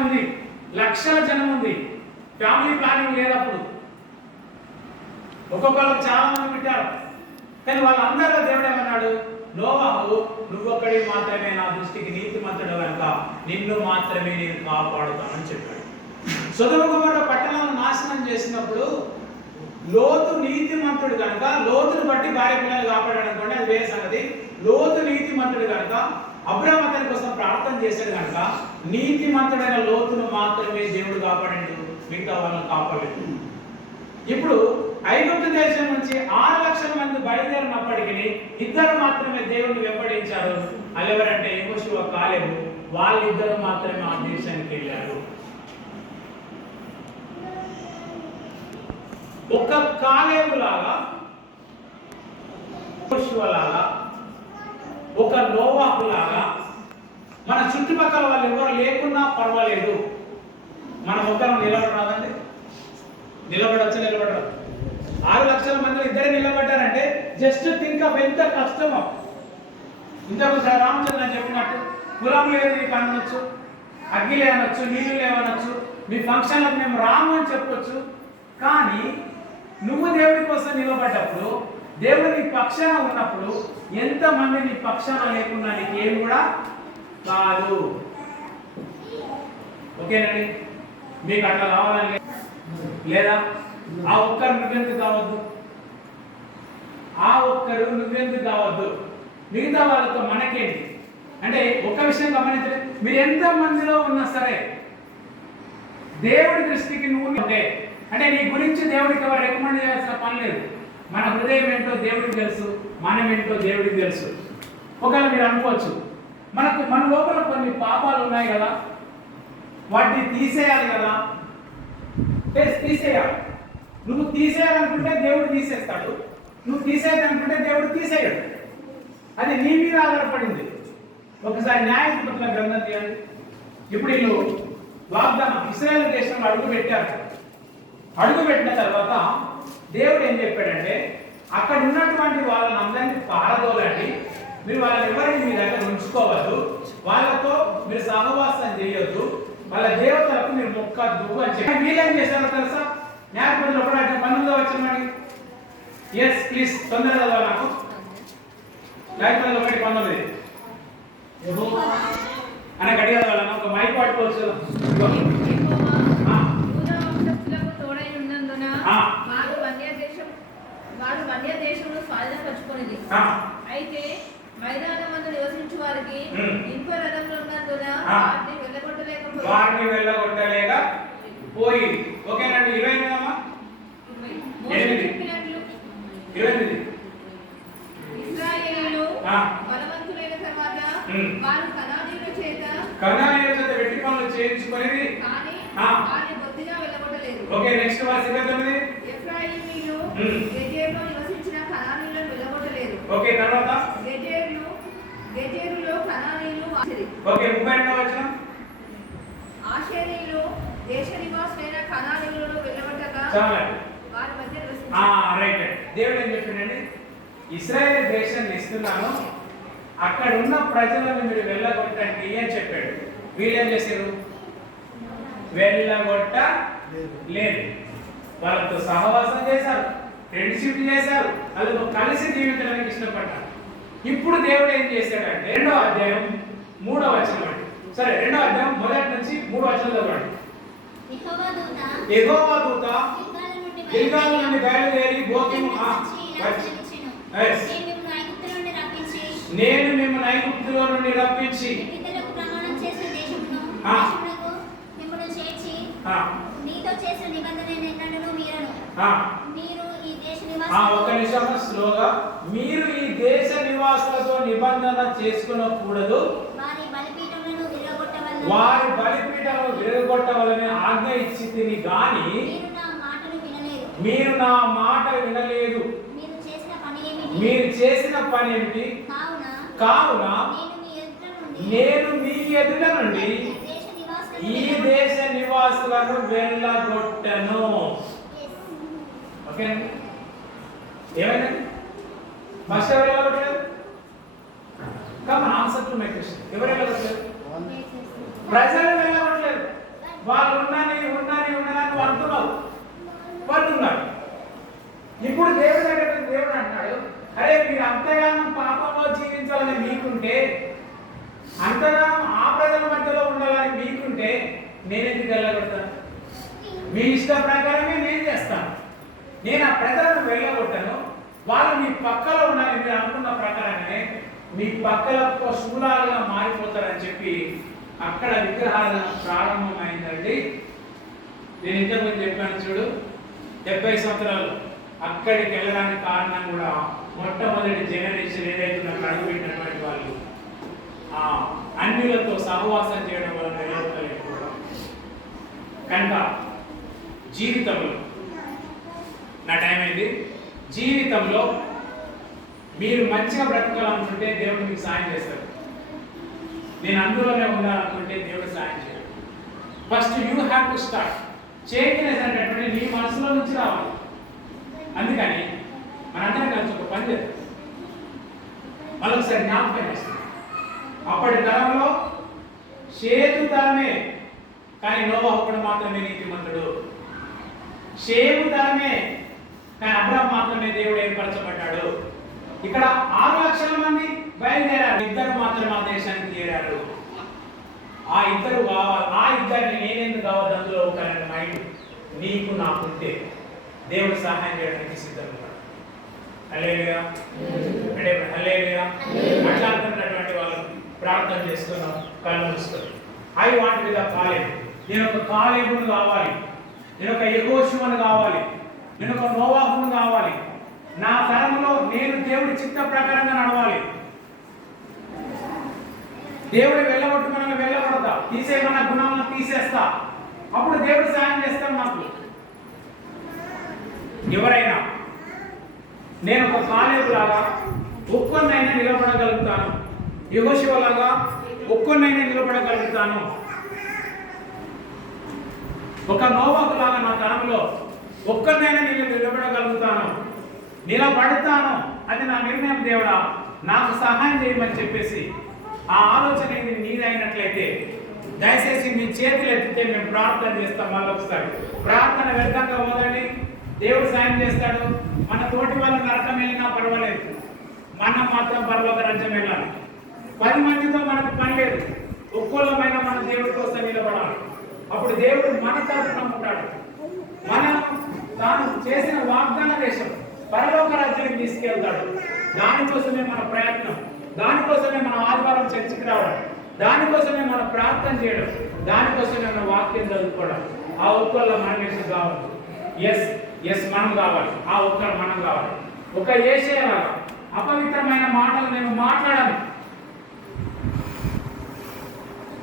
ఉంది, లక్షల జనం ఉంది, ఫ్యామిలీ ప్లానింగ్ లేదు. అప్పుడు ఒక్కొక్కరు చాలా మంది పెట్టారు. కానీ వాళ్ళందరిలో దేవుడు ఏమన్నాడు? నోవాహు, నువ్వొక్కడి మాత్రమే నా దృష్టికి నీతిమంతుడు కనుక నిన్ను మాత్రమే నేను కాపాడుతానని చెప్పాడు. సొదొమ గొమొర్రా పట్టణాలను నాశనం చేసినప్పుడు లోతు నీతిమంతుడు కనుక, లోతును బట్టి భార్య పిల్లలు కాపాడాడు అనుకోండి, అది వేరే సంగతి. లోతు నీతిమంతుడు కనుక అబ్రాహాము అతని కోసం ప్రార్థన చేశాడు కనుక నీతిమంతుడైన లోతును మాత్రమే దేవుడు కాపాడాడు, మిగతా వాళ్ళని కాపాడలేదు. ఇప్పుడు ఐగుప్తు దేశం నుంచి 6 లక్షల మంది బయలుదేరినప్పటికీ ఇద్దరు మాత్రమే దేవుడిని వెంబడించారు. అది ఎవరంటే యెహోషువ, కాలేబు. వాళ్ళిద్దరు మాత్రమే ఆ దేశానికి వెళ్ళారు. ఒక కాలేబు లాగా, యెహోషువ లాగా, ఒక నోవాహు లాగా మన చుట్టుపక్కల వాళ్ళు ఎవరు లేకున్నా పర్వాలేదు, మనం ఒకరు నిలబడరాదండి. నిలబడొచ్చు, నిలబడరు. 6 లక్షల మంది ఇద్దరే నిలబడ్డారంటే జస్ట్ థింక్ ఆఫ్ ఎంత కష్టమో. ఇంతకు రామచంద్ర చెప్పినట్టు కులం లేదు నీకు అనొచ్చు, అగ్గి లేవనొచ్చు, నీళ్ళు లేవనొచ్చు, మీ ఫంక్షన్లకు మేము రాము అని చెప్పొచ్చు. కానీ నువ్వు దేవుడి కోసం నిలబడ్డప్పుడు, దేవుడి పక్షాన ఉన్నప్పుడు, ఎంతమంది నీ పక్షాన లేకున్నా నీకు ఏం కూడా కాదు. ఓకేనండి? మీకు అట్లా కావాలని లేదా? ఆ ఒక్కరు నువ్వెందుకు కావద్దు, ఆ ఒక్కరు నువ్వెందుకు కావద్దు, మిగతా వాళ్ళతో మనకేంటి అంటే ఒక విషయం గమనించండి. మీరు ఎంత మందిలో ఉన్నా సరే దేవుడి దృష్టికి నువ్వు ఉంటే, అంటే నీ గురించి దేవుడికి ఎవరు రికమెండ్ చేయాల్సిన పని లేదు. మన హృదయం ఏంటో దేవుడికి తెలుసు, మనం ఏంటో దేవుడికి తెలుసు. ఒకవేళ మీరు అనుకోవచ్చు, మన లోపల కొన్ని పాపాలు ఉన్నాయి కదా, వాటిని తీసేయాలి కదా. తీసేయాలి. నువ్వు తీసేయాలనుకుంటే దేవుడు తీసేస్తాడు, నువ్వు తీసేయాలనుకుంటే దేవుడు తీసేయడు. అది నీ మీద ఆధారపడింది. ఒకసారి న్యాయాధిపతుల గ్రంథం తీయండి. ఇప్పుడు వీళ్ళు వాగ్దానం ఇశ్రాయేలు దేశంలో అడుగు పెట్టారు. అడుగు పెట్టిన తర్వాత దేవుడు ఏం చెప్పాడంటే, అక్కడ ఉన్నటువంటి వాళ్ళని అందరినీ పారదోలండి, మీరు వాళ్ళని ఎవరిని మీ దగ్గర ఉంచుకోవద్దు, వాళ్ళతో మీరు సహవాసం చేయొద్దు, వాళ్ళ దేవతలకు మీరు మొక్కద్దు అని చెప్పి వీళ్ళేం చేశారో తెలుసా? న్యాయపతులు 19వ వచనం. ఎస్ ప్లీజ్, తొందరగా చదవాలి నాకు. న్యాయపతులు 1:19 అని గట్టిగా చదవాలి. ఒక మైక్ పట్టుకోవచ్చు. అయితే మైదానమందు నివసించు వారికి ఇంకో రథంలో ఉన్నందున వారిని వెళ్ళగొట్టలేక పోయి. ఓకేనండి? 28 ఇశ్రాయేలీయులు బలవంతులైన తర్వాత వారు కనానీయుల చేత వెట్టి పనులు చేయించుకునేది కానీ వారిని బొత్తిగా వెళ్ళగొట్టలేదు. Okay, next verse 29. ఎఫ్రాయిమీయులు గెజెరులో నివసించిన కనానీయులను వెళ్ళగొట్టలేదు. ఓకే, తర్వాత గెజెరులో కనానీయులు ఓకే, 32వ వచనం. ఆషేరీయులు దేశ నివాసులైన కనానీయులను వెళ్ళగొట్టగా వారి మధ్య రైట్. దేవుడు ఏం చెప్పిండండి? ఇశ్రాయేల్ దేశాన్ని ఇస్తున్నాను, అక్కడ ఉన్న ప్రజలను మీరు వెళ్ళగొట్టడానికి అని చెప్పాడు. వీళ్ళేం చేశారు? వెళ్ళగొట్ట లేదు. వాళ్ళతో సహవాసం చేశారు, ఫ్రెండ్షిప్ చేశారు, వాళ్ళతో కలిసి జీవించడానికి ఇష్టపడ్డారు. ఇప్పుడు దేవుడు ఏం చేశాడంటే 2వ అధ్యాయం 3వ వచనం అండి. సరే, 2వ అధ్యాయం 1 నుంచి 3 వచనం చదవండి. యెహోవా దూత గిల్గాలు నుండి బయలుదేరి బోకిము నేను మిమ్మల్ని ఐగుప్తులో నుండి రప్పించి ఒక్క నిమిషం స్లోగా. మీరు ఈ దేశ నివాసులతో నిబంధన చేసుకునకూడదు, వారి బలిపీఠములను విరగొట్టవలనే ఆజ్ఞ ఇచ్చి తిని గాని మీరు నా మాట వినలేదు. మీరు చేసిన పని ఏమిటి? కావున నేను మీ ఎదుట నుండి ఈ దేశ నివాసులను వెళ్ళగొట్టను. ఓకేనండి? ఏమైందండి? ఫస్ట్ ఎవరు వెళ్ళగొట్టారు? Come answer to my question. ఎవరు వెళ్ళగొట్టారు? ప్రజలు వెళ్ళగొట్టలేదు. వాళ్ళు ఉన్నని అంటున్నారు వాళ్ళు ఉన్నారు. ఇప్పుడు దేవుడు అంటున్నాడు, అరే మీరు అంతగానం పాపంలో జీవించాలని మీకుంటే, అంతగానం ఆ ప్రజల మధ్యలో ఉండాలని మీకుంటే నేనెందుకు వెళ్ళగొడతాను? మీ ఇష్ట ప్రకారమే నేను చేస్తాను. నేను ఆ ప్రజలను వెళ్ళగొట్టాను. వాళ్ళు మీ పక్కలో ఉండాలి, మీరు అనుకున్న ప్రకారంగానే మీ పక్కలకు శూలాలుగా మారిపోతారని చెప్పి అక్కడ విగ్రహాల ప్రారంభమైందండి. నేను ఇంతకుముందు చెప్పాను చూడు, 70 సంవత్సరాలు అక్కడికి వెళ్ళడానికి కారణం కూడా మొట్టమొదటి జనరేషన్ ఏదైతే అడుగుపెట్టినటువంటి వాళ్ళు అన్యులతో సహవాసం చేయడం వల్ల వెళ్ళకపోవడం. కనుక జీవితంలో నా టైం అయింది. జీవితంలో మీరు మంచిగా బ్రతకాలనుకుంటే దేవుడు మీకు సాయం చేస్తాడు. నేను అందులోనే ఉండాలనుకుంటే దేవుడు సాయం చేయడు. First you have to start. చేంజ్నెస్ అనేటటువంటి నీ మనసులో నుంచి రావాలి. అందుకని మనందరం కలిసి ఒక పని చేద్దాం. మరొకసారి జ్ఞాపకం వస్తుంది. అప్పటి తరంలో షేతు తరమే, కానీ నోవాహు మాత్రమే నీతిమంతుడు. షేము తరమే, కానీ అబ్రాహాము మాత్రమే దేవుడు ఏర్పరచబడ్డాడు. ఇక్కడ 6 లక్షల మంది బయలుదేరారు, 2 మాత్రమే ఆ దేశానికి చేరారు. ఆ 2 కావాలి. ఆ 2 నేనెందుకు కావద్దు? అందులో ఒక మైండ్ నీకు నాకుంటే దేవుడు సహాయం చేయడానికి సిద్ధంగా ఉన్నాడు. హల్లెలూయా, అంటే హల్లెలూయా. అట్లా అనుకున్నటువంటి వాళ్ళు ప్రార్థన చేస్తున్నాం, కళ్ళు మూసుకొని. I want be the Caleb. నేను ఒక కాలేబును కావాలి, నేను ఒక యెహోషువను కావాలి, నేను ఒక నోవాహును కావాలి. నా తరంలో నేను దేవుడి చిత్త ప్రకారంగా నడవాలి. దేవుడు వెళ్ళగొట్టమని వెళ్ళగొడతా, తీసేయమన్న గుణాలను తీసేస్తా. అప్పుడు దేవుడు సాయం చేస్తాడు నాకు. ఎవరైనా నేను ఒక కాలేబు లాగా ఒక్కొన్నైనా నిలబడగలుగుతాను, యెహోషువ లాగా ఒక్కొన్నైనా నిలబడగలుగుతాను, ఒక నోవాహు లాగా నా తరంలో ఒక్కరినైనా నేను నిలబడగలుగుతాను, నిలబడతాను. అది నా నిర్ణయం. దేవుడా నాకు సహాయం చేయమని చెప్పేసి ఆ ఆలోచన నీదైనట్లయితే దయచేసి మీ చేతులు ఎత్తితే మేము ప్రార్థన చేస్తాం. మళ్ళీ ఒకసారి ప్రార్థన వ్యర్థంగా పోదండి. దేవుడు సాయం చేస్తాడు. మన తోటి వాళ్ళు నరకం వెళ్ళినా పర్వాలేదు, మనం మాత్రం పరలోక రాజ్యం వెళ్ళాలి. 10 మందితో మనకు పని లేదు, ఒక్కోళ్ళమైనా మన దేవుడి కోసం నిలబడాలి. అప్పుడు దేవుడు మన తరపున ఉంటాడు. మనం తాను చేసిన వాగ్దాన దేశం పరలోక రాజ్యానికి తీసుకెళ్తాడు. దానికోసమే మన ప్రయత్నం, దానికోసమే మన ఆదివారం చర్చికి రావడం, దానికోసమే మన ప్రార్థన చేయడం, దానికోసమే మన వాక్యం చదువుకోవడం. ఆ ఒక్కళ్ళ మనకి కావాలి. ఎస్ మనం కావాలి. ఆ ఒక్కరు మనం కావాలి. ఒక యేషయాలాగా అపవిత్రమైన మాటలు నేను మాట్లాడాను.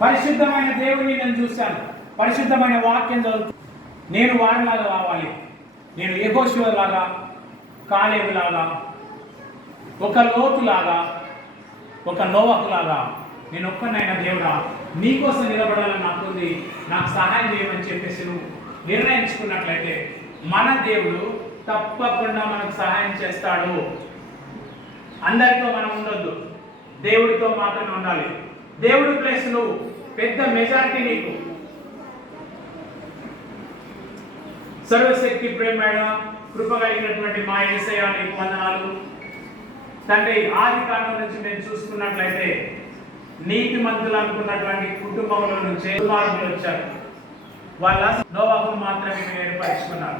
పరిశుద్ధమైన దేవుడిని నేను చూశాను, పరిశుద్ధమైన వాక్యం చదువుతాను. నేను వాడిలాగా కావాలి. నేను యెహోషువలాగా, కాలేబులాగా, ఒక లోతులాగా, ఒక నోవహులాగా నేను ఒక్కనైనా దేవుడా నీకోసం నిలబడాలని నాకుంది, నాకు సహాయం చేయమని చెప్పేసి నువ్వు నిర్ణయించుకున్నట్లయితే మన దేవుడు తప్పకుండా మనకు సహాయం చేస్తాడు. అందరితో మనం ఉండొద్దు, దేవుడితో మాత్రమే ఉండాలి. దేవుడి ప్లేస్ నువ్వు, పెద్ద మెజారిటీ నీకు. సర్వశక్తి ప్రేమైన కృప కలిగినటువంటి మా యేసయ్య నీకు వందనాలు తండ్రి. ఆది కాలం నుంచి నేను చూసుకున్నట్లయితే నీతిమంతులు అనుకున్నటువంటి కుటుంబంలో నుంచే దుర్మార్గులు వచ్చారు. వాళ్ళ నోవాహును మాత్రమే మీరు ఏర్పరచుకున్నారు.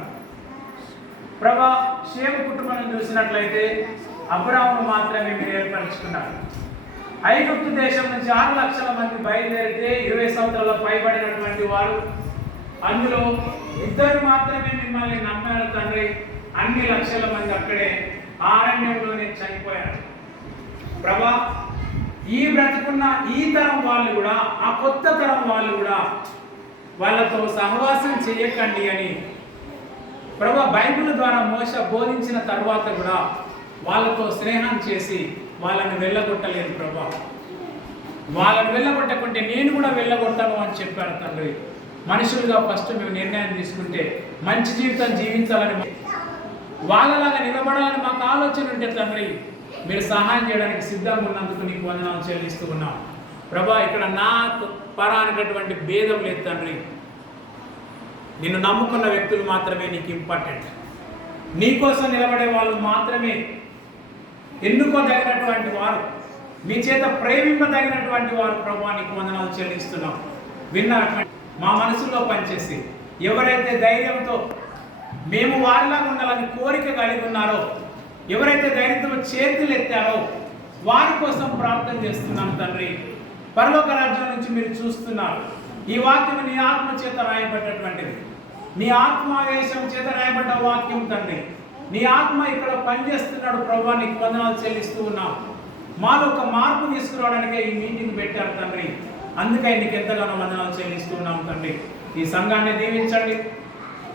ప్రభా షేము కుటుంబం చూసినట్లయితే అబ్రాహామును మాత్రమే మీరు ఏర్పరచుకున్నారు. ఐగుప్తు దేశం నుంచి 6 లక్షల మంది బయలుదేరితే 20 సంవత్సరాల పైబడినటువంటి వారు, అందులో 2 మాత్రమే మిమ్మల్ని నమ్మారు తండ్రి. అన్ని లక్షల మంది అక్కడే ఆరణ్యంలోనే చనిపోయారు. ప్రభా ఈ బ్రతుకున్న ఈ తరం వాళ్ళు కూడా, ఆ కొత్త తరం వాళ్ళు కూడా వాళ్ళతో సహవాసం చేయకండి అని ప్రభా బైబిల్ ద్వారా మోషే బోధించిన తర్వాత కూడా వాళ్ళతో స్నేహం చేసి వాళ్ళని వెళ్ళగొట్టలేదు. ప్రభా వాళ్ళని వెళ్ళగొట్టకుంటే నేను కూడా వెళ్ళగొట్టాను అని చెప్పారు తండ్రి. మనుషులుగా ఫస్ట్ మేము నిర్ణయం తీసుకుంటే మంచి జీవితం జీవించాలని, వాళ్ళలాగా నిలబడాలని మాకు ఆలోచన ఉంటే తండ్రి మీరు సహాయం చేయడానికి సిద్ధంగా ఉన్నందుకు నీకు వందనాలు చెల్లిస్తూ ఉన్నాం. ప్రభా ఇక్కడ నా పరానటువంటి భేదం లేదు తండ్రి. నిన్ను నమ్ముకున్న వ్యక్తులు మాత్రమే నీకు ఇంపార్టెంట్. నీకోసం నిలబడే వాళ్ళు మాత్రమే ఎన్నుకోదగినటువంటి వారు, మీ చేత ప్రేమింపదగినటువంటి వారు. ప్రభువా నీకు వందనాలు చెల్లిస్తున్నాం. విన్నటువంటి మా మనసులో పనిచేసి ఎవరైతే ధైర్యంతో మేము వారిలాగా ఉండాలని కోరిక కలిగి ఉన్నారో, ఎవరైతే ధైర్యంతో చేతులు ఎత్తారో వారి కోసం ప్రార్థన చేస్తున్నాం తండ్రి. పరలోక రాజ్యం నుంచి మీరు చూస్తున్నారు. ఈ వాక్యం నీ ఆత్మ చేత రాయబడ్డటువంటిది, నీ ఆత్మావేశం చేత రాయబడ్డ వాక్యం తండ్రి. నీ ఆత్మ ఇక్కడ పనిచేస్తున్నాడు ప్రభువా, నీకు వందనాలు చెల్లిస్తూ ఉన్నాం. మాలో ఒక మార్పు తీసుకురావడానికే ఈ మీటింగ్ పెట్టారు తండ్రి. అందుకని నీకు ఎంతగానో వందనాలు చెల్లిస్తూ ఉన్నాం తండ్రి. ఈ సంఘాన్ని దీవించండి,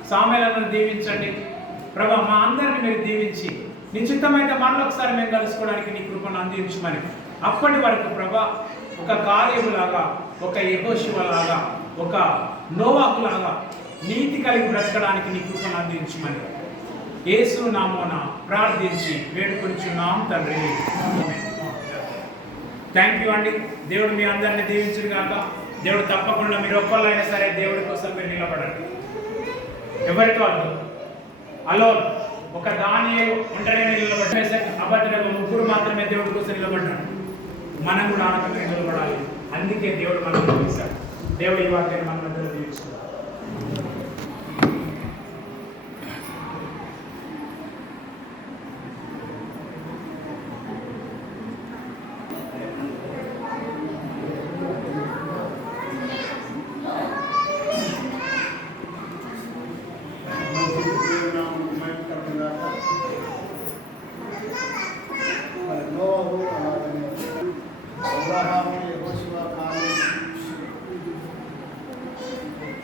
సామెలను దీవించండి ప్రభా. మా అందరిని మీరు దీవించి నిశ్చితమైతే మరొకసారి మేము కలుసుకోవడానికి నీ కృపను అందించమని, అప్పటి వరకు ప్రభా ఒక కార్యములాగా, ఒక యెహోషువలాగా, ఒక నోవాహులాగా నీతి కలిగి బ్రతకడానికి నీ కృపను అందించమని యేసు నామమున ప్రార్థించి వేడుకొనిచున్నాం తండ్రి. థ్యాంక్ యూ అండి. దేవుడు మీ అందరిని దీవించును గాక. దేవుడు తప్పకుండా మీరు ఒక్కళ్ళైనా సరే దేవుడి కోసం మీరు నిలబడండి. ఎవరితో అలో ఒక దానియేలు ఒంటరిగా నిలబడ్డ అబద్ధంగా ముగ్గురు మాత్రమే దేవుడి కోసం నిలబడ్డాడు. మనం కూడా ఆనందంగా నిలబడాలి. అందుకే దేవుడు మనం చూపిస్తాడు. దేవుడు ఈ వాక్యాన్ని మన మధ్యలో దీవిస్తున్నాడు.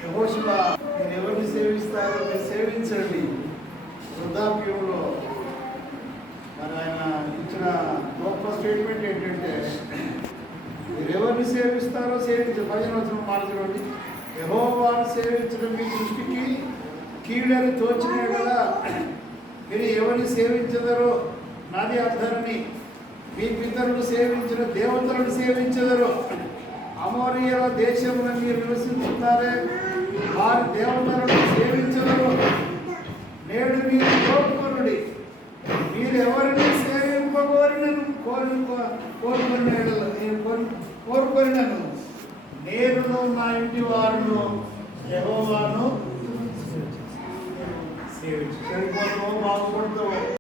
యెహోషువ మీరు ఎవరిని సేవిస్తారో మీరు సేవించండి. వృద్ధాప్యంలో మరి ఆయన ఇచ్చిన గొప్ప స్టేట్మెంట్ ఏంటంటే మీరు ఎవరిని సేవిస్తారో సేవించండి. 15వ వచనం మాట చూడండి. యెహోవాను సేవించడం మీ దృష్టికి కీడని తోచిన కదా మీరు ఎవరిని సేవించదరో నాది అర్థాన్ని మీ పితరులు సేవించిన దేవతలను సేవించదరు. అమోరీయుల దేశమున మీరు నివసిస్తున్నారే వారి దేవతలను సేవించదరు. నేడు మీరు కోరుకొనుడి, మీరు ఎవరిని సేవింపగోరినను కోరుకొనినను నేనును నా ఇంటి వారును యెహోవాను సేవించు. బాగుపడతావు.